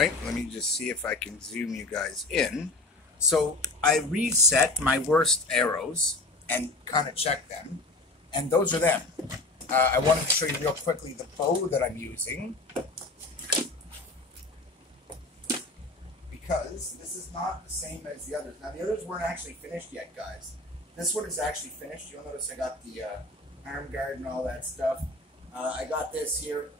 right, let me just see if I can zoom you guys in. So I reset my worst arrows and kind of check them, and those are them. I wanted to show you real quickly the bow that I'm using, because this is not the same as the others. Now the others weren't actually finished yet, guys. This one is actually finished. You'll notice I got the arm guard and all that stuff. I got this here.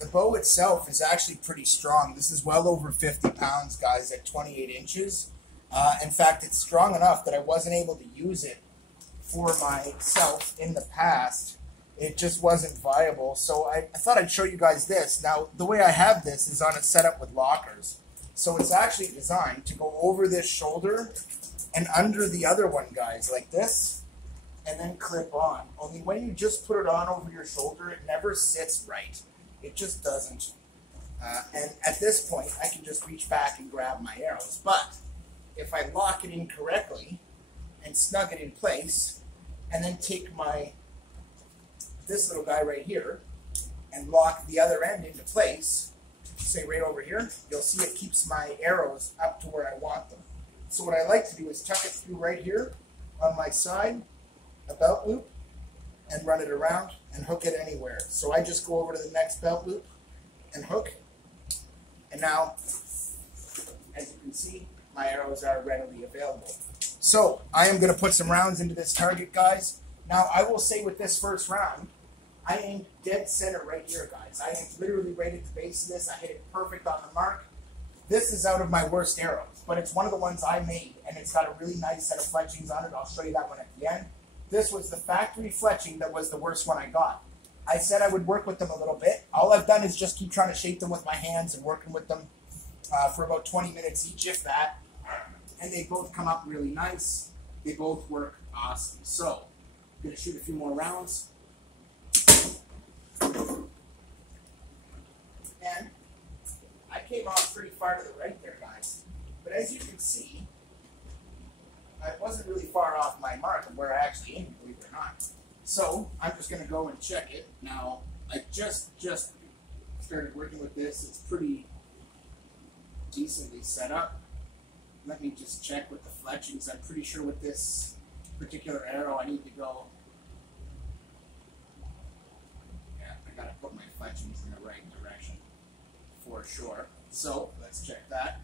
The bow itself is actually pretty strong. This is well over 50 pounds, guys, at 28 inches. In fact, it's strong enough that I wasn't able to use it for myself in the past. It just wasn't viable. So I thought I'd show you guys this. Now, the way I have this is on a setup with lockers. So it's actually designed to go over this shoulder and under the other one, guys, like this, and then clip on. Only when you just put it on over your shoulder, it never sits right. It just doesn't. And at this point, I can just reach back and grab my arrows. But if I lock it in correctly and snug it in place, and then take this little guy right here and lock the other end into place, say right over here, you'll see it keeps my arrows up to where I want them. So what I like to do is tuck it through right here on my side, a belt loop, and run it around and hook it anywhere. So I just go over to the next belt loop and hook, and now, as you can see, my arrows are readily available. So I am going to put some rounds into this target, guys. Now I will say with this first round, I aimed dead center right here, guys. I aimed literally right at the base of this. I hit it perfect on the mark. This is out of my worst arrows, but it's one of the ones I made, and it's got a really nice set of fletchings on it. I'll show you that one at the end. This was the factory fletching that was the worst one I got. I said I would work with them a little bit. All I've done is just keep trying to shape them with my hands and working with them for about 20 minutes each, if that. And they both come up really nice. They both work awesome. So, I'm going to shoot a few more rounds. And I came off pretty far to the right there, guys. But as you can see, I wasn't really far off my mark of where I actually aimed, believe it or not. So I'm just going to go and check it. Now, I just started working with this. It's pretty decently set up. Let me just check with the fletchings. I'm pretty sure with this particular arrow I need to go. Yeah, I got to put my fletchings in the right direction for sure. So let's check that.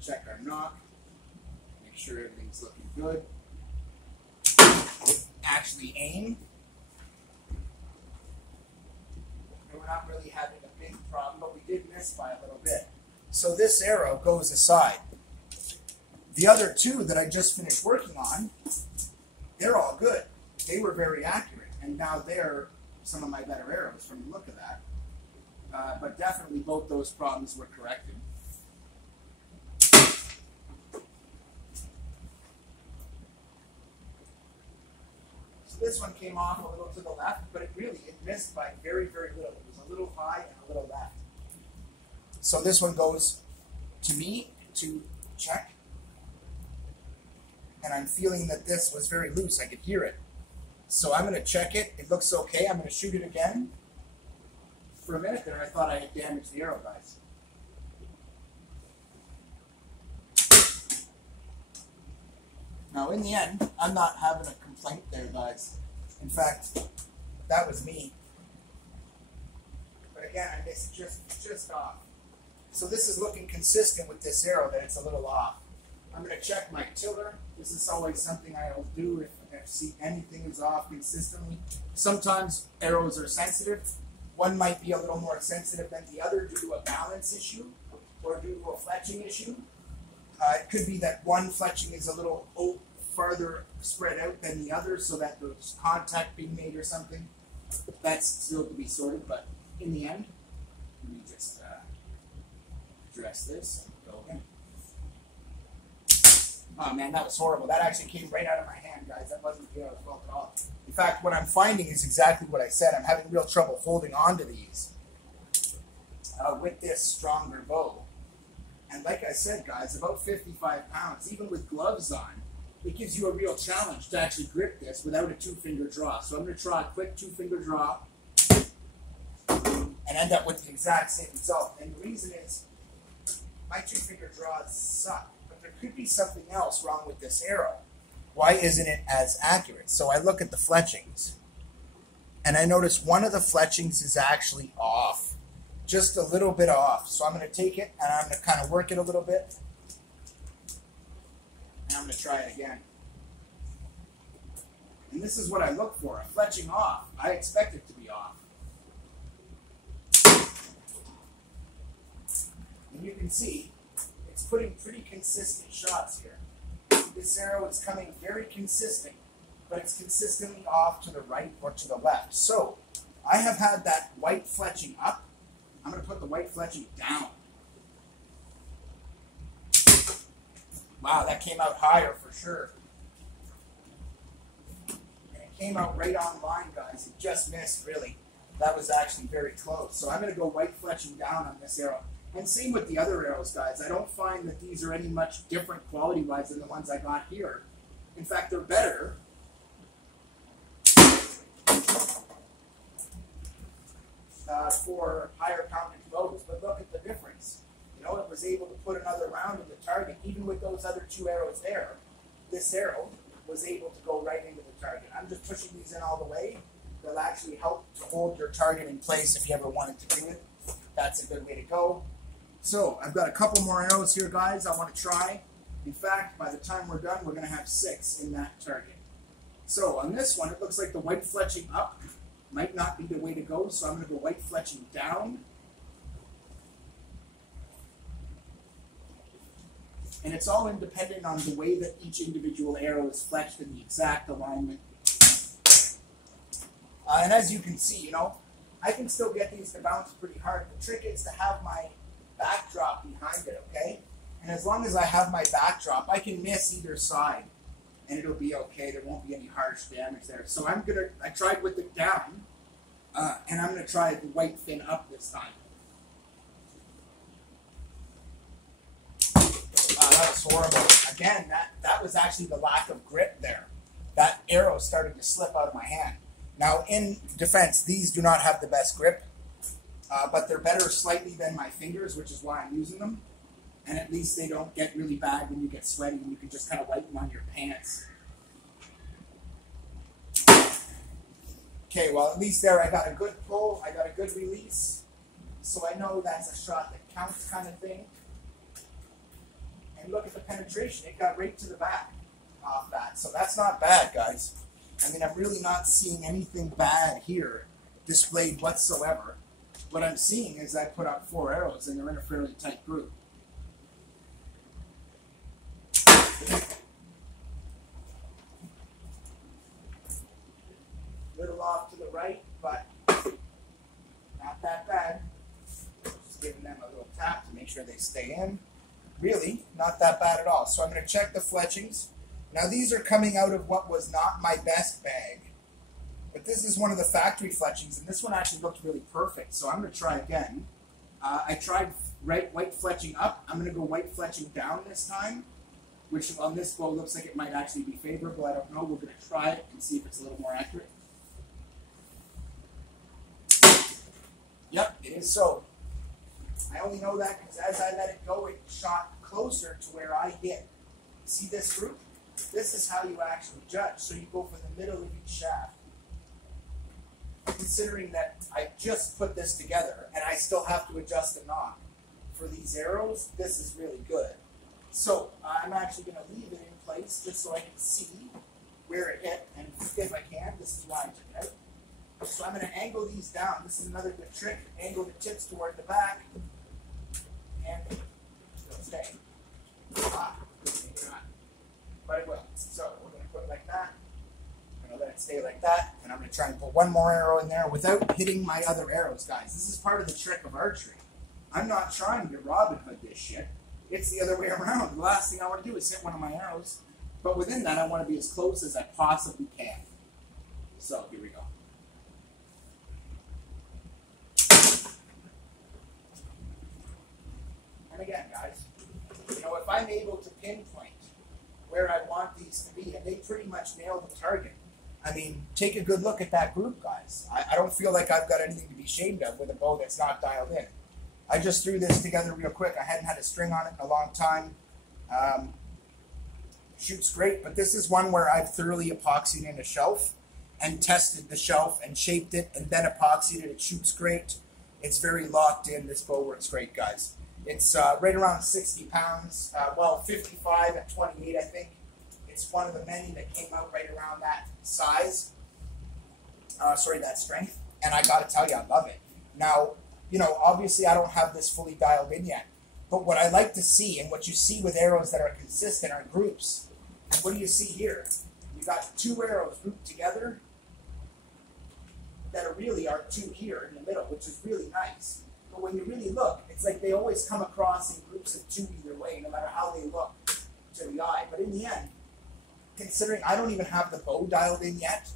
Check our knock. Make sure everything's looking good. Actually aim. And we're not really having a big problem, but we did miss by a little bit. So this arrow goes aside. The other two that I just finished working on, they're all good. They were very accurate, and now they're some of my better arrows from the look of that. But definitely both those problems were corrected. This one came off a little to the left, but it missed by very, very little. It was a little high and a little left. So this one goes to me to check. And I'm feeling that this was very loose. I could hear it. So I'm going to check it. It looks okay. I'm going to shoot it again. For a minute there, I thought I had damaged the arrow, guys. Now, in the end, I'm not having a complaint there, guys. In fact, that was me. But again, I missed just off. So this is looking consistent with this arrow that it's a little off. I'm going to check my tiller. This is always something I'll do if I see anything is off consistently. Sometimes arrows are sensitive. One might be a little more sensitive than the other due to a balance issue or due to a fletching issue. It could be that one fletching is a little farther spread out than the other, so that there's contact being made or something. That's still to be sorted, but in the end, let me just address this and go in. Oh man, that was horrible. That actually came right out of my hand, guys. That wasn't the arrow's fault at all. In fact, what I'm finding is exactly what I said. I'm having real trouble holding on to these with this stronger bow. And like I said, guys, about 55 pounds, even with gloves on, it gives you a real challenge to actually grip this without a two-finger draw. So I'm going to try a quick two-finger draw and end up with the exact same result. And the reason is my two-finger draws suck, but there could be something else wrong with this arrow. Why isn't it as accurate? So I look at the fletchings, and I notice one of the fletchings is actually off, just a little bit off. So I'm going to take it, and I'm going to kind of work it a little bit, and I'm going to try it again. And this is what I look for, a fletching off. I expect it to be off. And you can see it's putting pretty consistent shots here. This arrow is coming very consistent, but it's consistently off to the right or to the left. So I have had that white fletching up. I'm going to put the white fletching down. Wow, that came out higher for sure. And it came out right on line, guys. It just missed, really. That was actually very close. So I'm going to go white fletching down on this arrow. And same with the other arrows, guys. I don't find that these are any much different quality-wise than the ones I got here. In fact, they're better. For higher poundage loads. But look at the difference. You know, it was able to put another round in the target. Even with those other two arrows there, this arrow was able to go right into the target. I'm just pushing these in all the way. They'll actually help to hold your target in place if you ever wanted to do it. That's a good way to go. So I've got a couple more arrows here, guys, I want to try. In fact, by the time we're done, we're going to have 6 in that target. So on this one, it looks like the white fletching up might not be the way to go, so I'm going to go white fletching down. And it's all independent on the way that each individual arrow is fletched in the exact alignment. And as you can see, you know, I can still get these to bounce pretty hard. The trick is to have my backdrop behind it, okay? And as long as I have my backdrop, I can miss either side, and it'll be okay. There won't be any harsh damage there. So I tried with it down, and I'm gonna try the white fin up this time. That was horrible. Again, that was actually the lack of grip there. That arrow started to slip out of my hand. Now, in defense, these do not have the best grip, but they're better slightly than my fingers, which is why I'm using them. And at least they don't get really bad when you get sweaty, and you can just kind of wipe them on your pants. Okay, well, at least there I got a good pull, I got a good release, so I know that's a shot that counts kind of thing. And look at the penetration, it got right to the back off that, so that's not bad, guys. I mean, I'm really not seeing anything bad here displayed whatsoever. What I'm seeing is I put out 4 arrows, and they're in a fairly tight group. Little off to the right, but not that bad. Just giving them a little tap to make sure they stay in. Really, not that bad at all. So I'm going to check the fletchings. Now these are coming out of what was not my best bag, but this is one of the factory fletchings, and this one actually looked really perfect. So I'm going to try again. I tried white fletching up. I'm going to go white fletching down this time, which on this bow looks like it might actually be favorable. I don't know. We're going to try it and see if it's a little more accurate. Yep, it is so. I only know that because as I let it go, it shot closer to where I hit. See this group? This is how you actually judge. So you go for the middle of each shaft. Considering that I just put this together and I still have to adjust the knock for these arrows, this is really good. So I'm actually going to leave it in place just so I can see where it hit, and if I can, this is why I took it out. So I'm going to angle these down. This is another good trick. Angle the tips toward the back, and it'll stay. Maybe not, but it will. So we're going to put it like that. I'm going to let it stay like that, and I'm going to try and put one more arrow in there without hitting my other arrows, guys. This is part of the trick of archery. I'm not trying to Robin Hood this shit. It's the other way around. The last thing I want to do is hit one of my arrows, but within that, I want to be as close as I possibly can. So here we go. And again, guys, you know, if I'm able to pinpoint where I want these to be, and they pretty much nail the target, I mean, take a good look at that group, guys. I don't feel like I've got anything to be ashamed of with a bow that's not dialed in. I just threw this together real quick. I hadn't had a string on it in a long time. Shoots great, but this is one where I've thoroughly epoxied in a shelf and tested the shelf and shaped it and then epoxied it. It shoots great. It's very locked in. This bow works great, guys. It's right around 60 pounds. Well, 55 at 28, I think. It's one of the many that came out right around that size. That strength. And I gotta tell you, I love it. Now, you know, obviously I don't have this fully dialed in yet. But what I like to see, and what you see with arrows that are consistent, are groups. And what do you see here? You got two arrows grouped together that really are two here in the middle, which is really nice. But when you really look, it's like they always come across in groups of two either way, no matter how they look to the eye. But in the end, considering I don't even have the bow dialed in yet,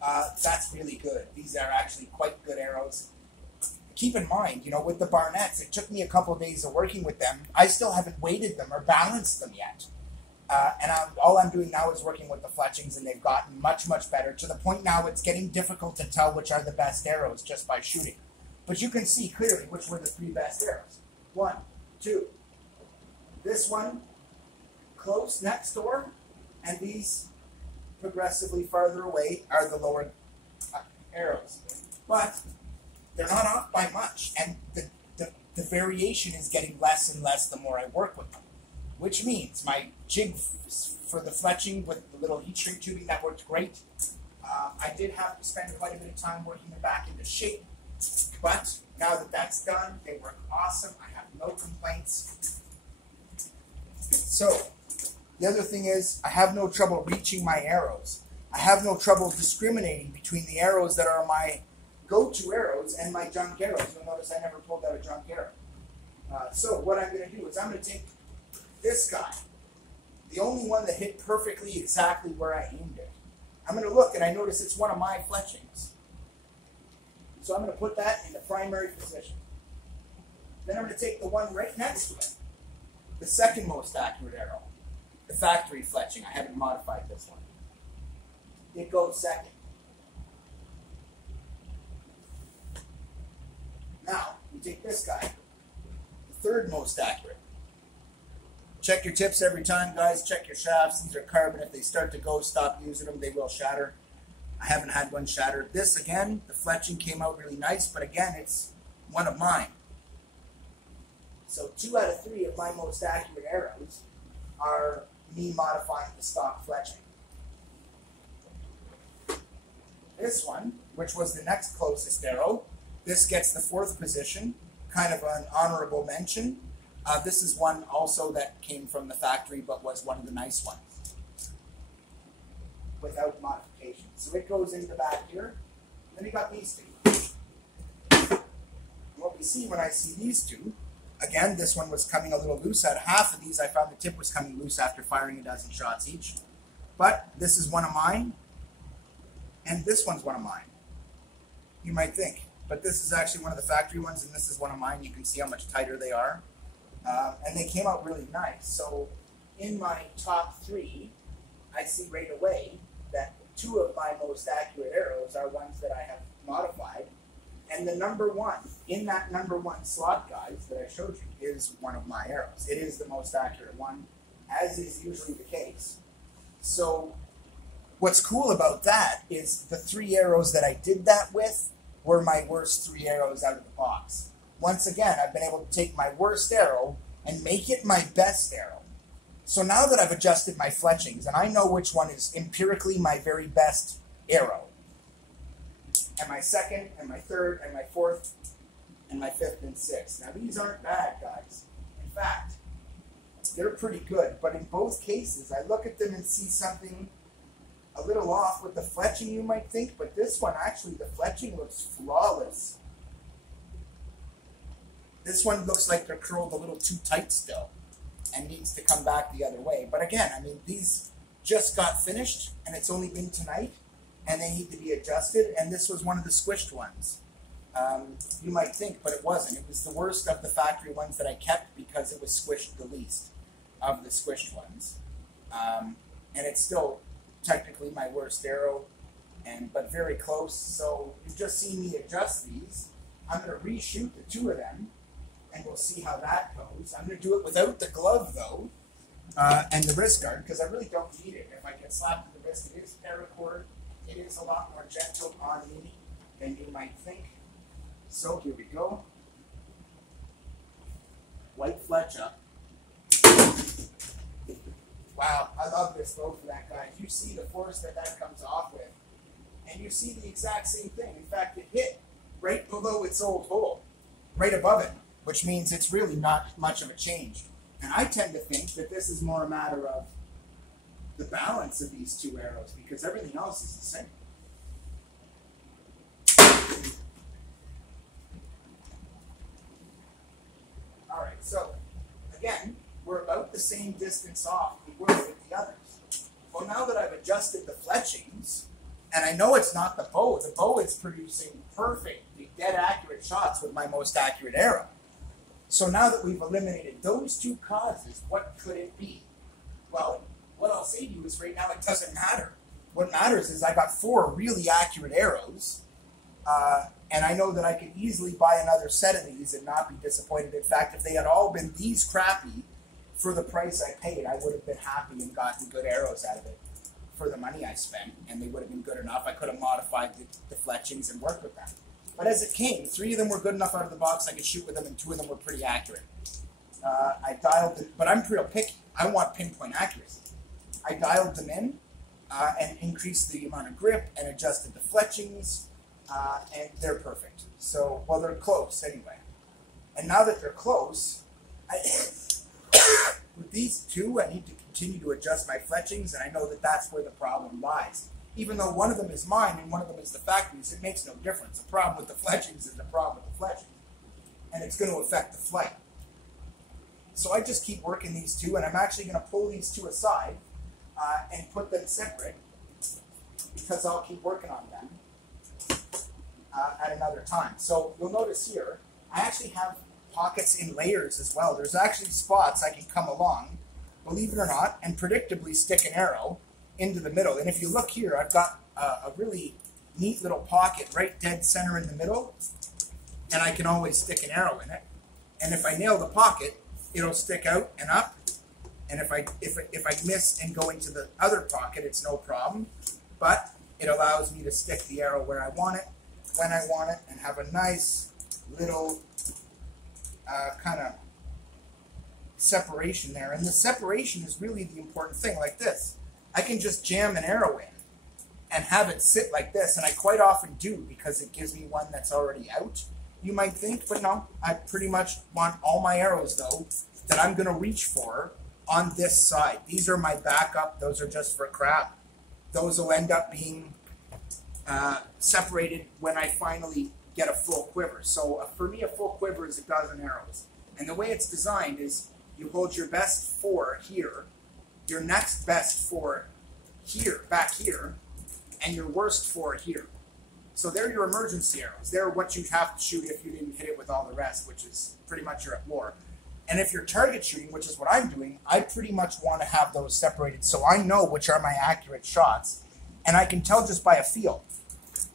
that's really good. These are actually quite good arrows. Keep in mind, you know, with the Barnetts, it took me a couple of days of working with them. I still haven't weighted them or balanced them yet. All I'm doing now is working with the fletchings, and they've gotten much, much better, to the point now it's getting difficult to tell which are the best arrows just by shooting. But you can see clearly which were the three best arrows. 1, 2. This one, close next door, and these progressively farther away are the lower arrows. But they're not off by much, and the variation is getting less and less the more I work with them. Which means my jig for the fletching with the little heat shrink tubing, that worked great. I did have to spend quite a bit of time working them back into shape, but now that that's done, they work awesome. I have no complaints. So, the other thing is, I have no trouble reaching my arrows. I have no trouble discriminating between the arrows that are my go-to arrows and my junk arrows. You'll notice I never pulled out a junk arrow. So what I'm going to do is I'm going to take this guy, the only one that hit perfectly exactly where I aimed it. I'm going to look, and I notice it's one of my fletchings. So I'm going to put that in the primary position. Then I'm going to take the one right next to it, the second most accurate arrow, the factory fletching. I haven't modified this one. It goes second. Now, you take this guy, the third most accurate. Check your tips every time, guys. Check your shafts. These are carbon. If they start to go, stop using them. They will shatter. I haven't had one shatter. This, again, the fletching came out really nice, but again, it's one of mine. So 2 out of 3 of my most accurate arrows are me modifying the stock fletching. This one, which was the next closest arrow, this gets the 4th position, kind of an honorable mention. This is one also that came from the factory, but was one of the nice ones, without modification. So it goes into the back here. Then you got these two. And what we see when I see these two, again, this one was coming a little loose. Out of half of these, I found the tip was coming loose after firing a dozen shots each. But this is one of mine, and this one's one of mine. You might think, but this is actually one of the factory ones, and this is one of mine. You can see how much tighter they are. And they came out really nice. So in my top 3, I see right away that 2 of my most accurate arrows are ones that I have modified. And the number 1, in that number 1 slot, guys, that I showed you, is one of my arrows. It is the most accurate one, as is usually the case. So what's cool about that is the 3 arrows that I did that with were my worst 3 arrows out of the box. Once again, I've been able to take my worst arrow and make it my best arrow. So now that I've adjusted my fletchings, and I know which one is empirically my very best arrow, and my second, and my third, and my 4th, and my 5th and 6th. Now these aren't bad, guys. In fact, they're pretty good. But in both cases, I look at them and see something a little off with the fletching, you might think, but this one, actually, the fletching looks flawless. This one looks like they're curled a little too tight still and needs to come back the other way. But again, I mean, these just got finished, and it's only been tonight, and they need to be adjusted, and this was one of the squished ones. You might think, but it wasn't. It was the worst of the factory ones that I kept because it was squished the least of the squished ones. And it's still technically my worst arrow, but very close. So you've just seen me adjust these. I'm going to reshoot the 2 of them, and we'll see how that goes. I'm going to do it without the glove, though, and the wrist guard, because I really don't need it. If I get slapped in the wrist, it is paracord. It is a lot more gentle on me than you might think. So here we go. White fletch up. Wow, I love this bow for that, guys. You see the force that that comes off with. And you see the exact same thing. In fact, it hit right below its old hole, right above it, which means it's really not much of a change. And I tend to think that this is more a matter of the balance of these two arrows, because everything else is the same. All right, so again, we're about the same distance off we were with the others. Well, now that I've adjusted the fletchings, and I know it's not the bow is producing perfectly dead accurate shots with my most accurate arrow. So now that we've eliminated those two causes, what could it be? Well, what I'll say to you is right now it doesn't matter. What matters is I got 4 really accurate arrows, and I know that I could easily buy another set of these and not be disappointed. In fact, if they had all been these crappy for the price I paid, I would have been happy and gotten good arrows out of it for the money I spent, and they would have been good enough. I could have modified the fletchings and worked with them. But as it came, 3 of them were good enough out of the box I could shoot with them, and 2 of them were pretty accurate. I dialed them, but I'm real picky. I want pinpoint accuracy. I dialed them in and increased the amount of grip and adjusted the fletchings, and they're perfect. So, well, they're close anyway. And now that they're close, with these 2, I need to continue to adjust my fletchings, and I know that that's where the problem lies. Even though one of them is mine and one of them is the factory's, it makes no difference. The problem with the fletchings is the problem with the fletchings, and it's going to affect the flight. So I just keep working these 2, and I'm actually going to pull these 2 aside and put them separate, because I'll keep working on them at another time. So you'll notice here, I actually have pockets in layers as well. There's actually spots I can come along, believe it or not, and predictably stick an arrow into the middle. And if you look here, I've got a really neat little pocket right dead center in the middle, and I can always stick an arrow in it. And if I nail the pocket, it'll stick out and up. And if I miss and go into the other pocket, it's no problem. But it allows me to stick the arrow where I want it, when I want it, and have a nice little kind of separation there. And the separation is really the important thing, like this. I can just jam an arrow in and have it sit like this, and I quite often do because it gives me one that's already out, you might think, but no, I pretty much want all my arrows, though, that I'm going to reach for on this side. These are my backup. Those are just for crap. Those will end up being separated when I finally get a full quiver. So for me, a full quiver is 12 arrows. And the way it's designed is you hold your best 4 here, your next best 4 here, back here, and your worst 4 here. So they're your emergency arrows. They're what you'd have to shoot if you didn't hit it with all the rest, which is pretty much you're at war. And if you're target shooting, which is what I'm doing, I pretty much want to have those separated so I know which are my accurate shots, and I can tell just by a feel.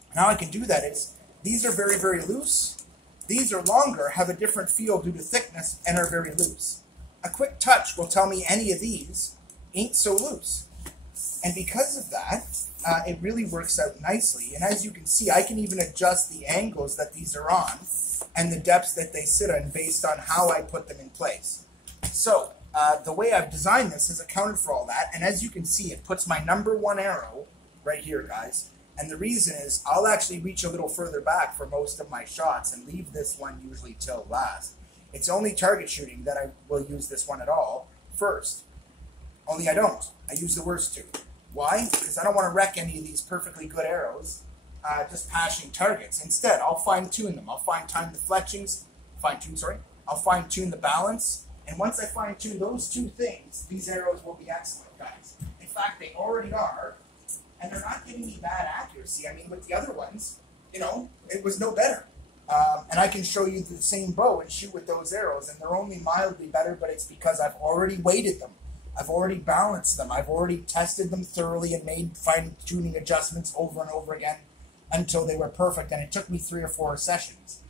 And how I can do that is, these are very, very loose. These are longer, have a different feel due to thickness, and are very loose. A quick touch will tell me any of these ain't so loose. And because of that, it really works out nicely. And as you can see, I can even adjust the angles that these are on and the depths that they sit on based on how I put them in place. So the way I've designed this has accounted for all that. And as you can see, it puts my number 1 arrow right here, guys. And the reason is I'll actually reach a little further back for most of my shots and leave this one usually till last. It's only target shooting that I will use this one at all first. Only I don't. I use the worst 2. Why? Because I don't want to wreck any of these perfectly good arrows just passing targets. Instead, I'll fine-tune them. I'll fine-tune the fletchings, I'll fine-tune the balance, and once I fine-tune those 2 things, these arrows will be excellent, guys. In fact, they already are, and they're not giving me bad accuracy. I mean, with the other ones, you know, it was no better. And I can show you the same bow and shoot with those arrows, and they're only mildly better, but it's because I've already weighted them. I've already balanced them. I've already tested them thoroughly and made fine-tuning adjustments over and over again until they were perfect, and it took me 3 or 4 sessions.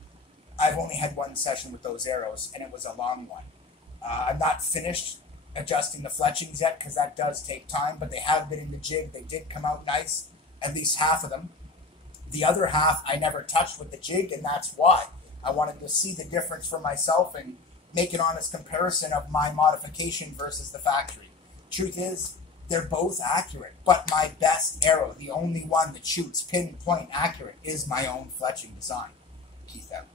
I've only had one session with those arrows, and it was a long one. I'm not finished adjusting the fletchings yet because that does take time, but they have been in the jig. They did come out nice, at least half of them. The other half I never touched with the jig, and that's why. I wanted to see the difference for myself and make an honest comparison of my modification versus the factory. Truth is, they're both accurate, but my best arrow, the only one that shoots pinpoint accurate, is my own fletching design. Peace out.